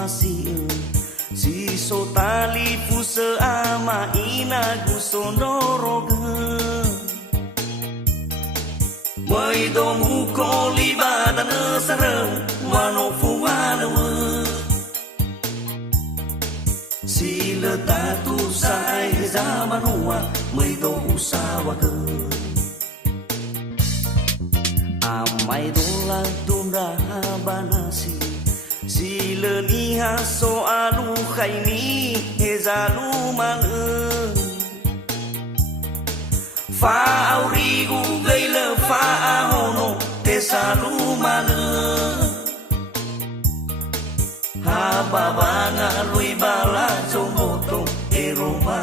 masih si so tali fuse ama ina gusto noroge mai do mu ko libada na sarang wano fuwana sila tatu sai zaman wa mai do usawa ke amai do la tumra banasi sila niha so alu khaini hezalu mang fa aurigu gaila fa ahono tesalu mang ha babanga lui bala jomoto eroma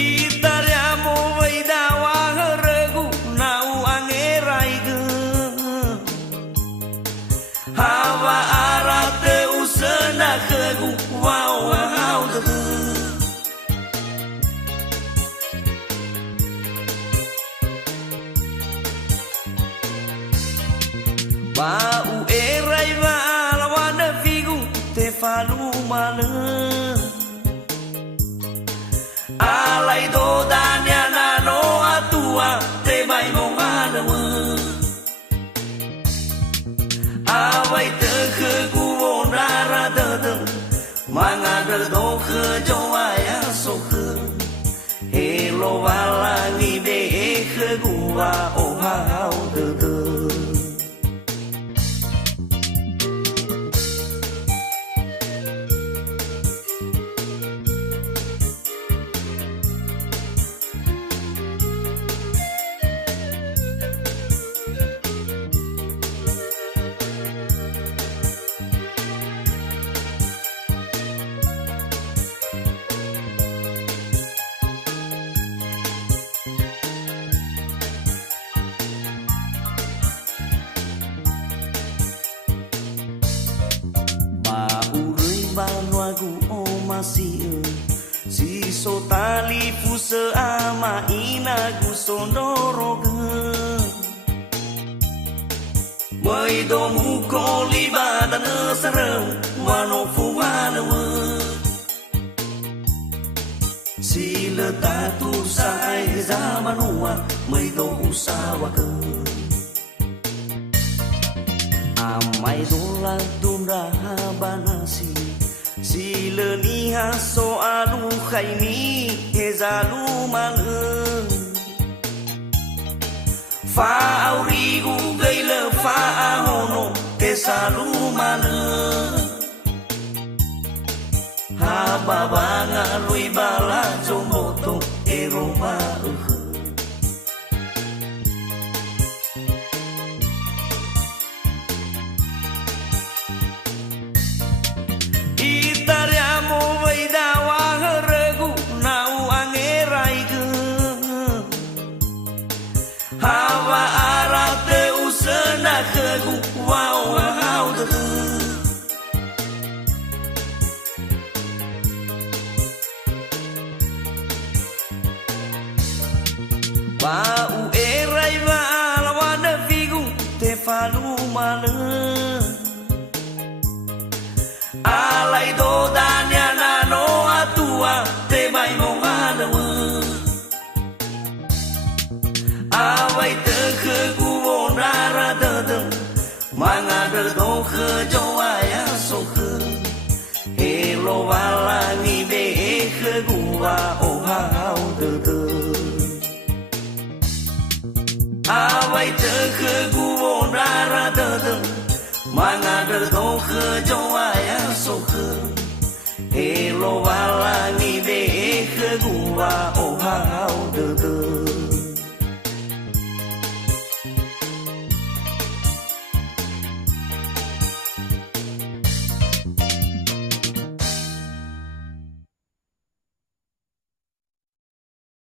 Itariamo vai dawa regu nau angerai ge hawa arate usena khegu wow wow de ba u erai va lawana figu te falu male alai do dania na no atua te mai mongana awai te khơ ku onara de manga de do khơ jo aya so khơ elo wala ni be khơ ku wa o hao de si so tali fuse ama ina gusto noroge mai do mu ko libada na sarang wano fuwana sila tatu sai zaman wa mai do usawa ke amai do la tumra banasi sila niha so alu khaini hezalu mang fa aurigu gaila fa ahono tesalu mang ha babanga lui bala jomoto eroma Itariamo vai dawa regu nau angerai ge hawa arate usena khegu wow wow de ba u erai va lawana figu te falu male alai do dania na no atua te mai mongana awai te khơ ku onara de manga de do khơ jo aya so khơ elo wala ni be khơ ku wa o hao de awai te khơ ku onara de manga de do khơ jo aya so khơ elo wala ni be khơ ku wa o hao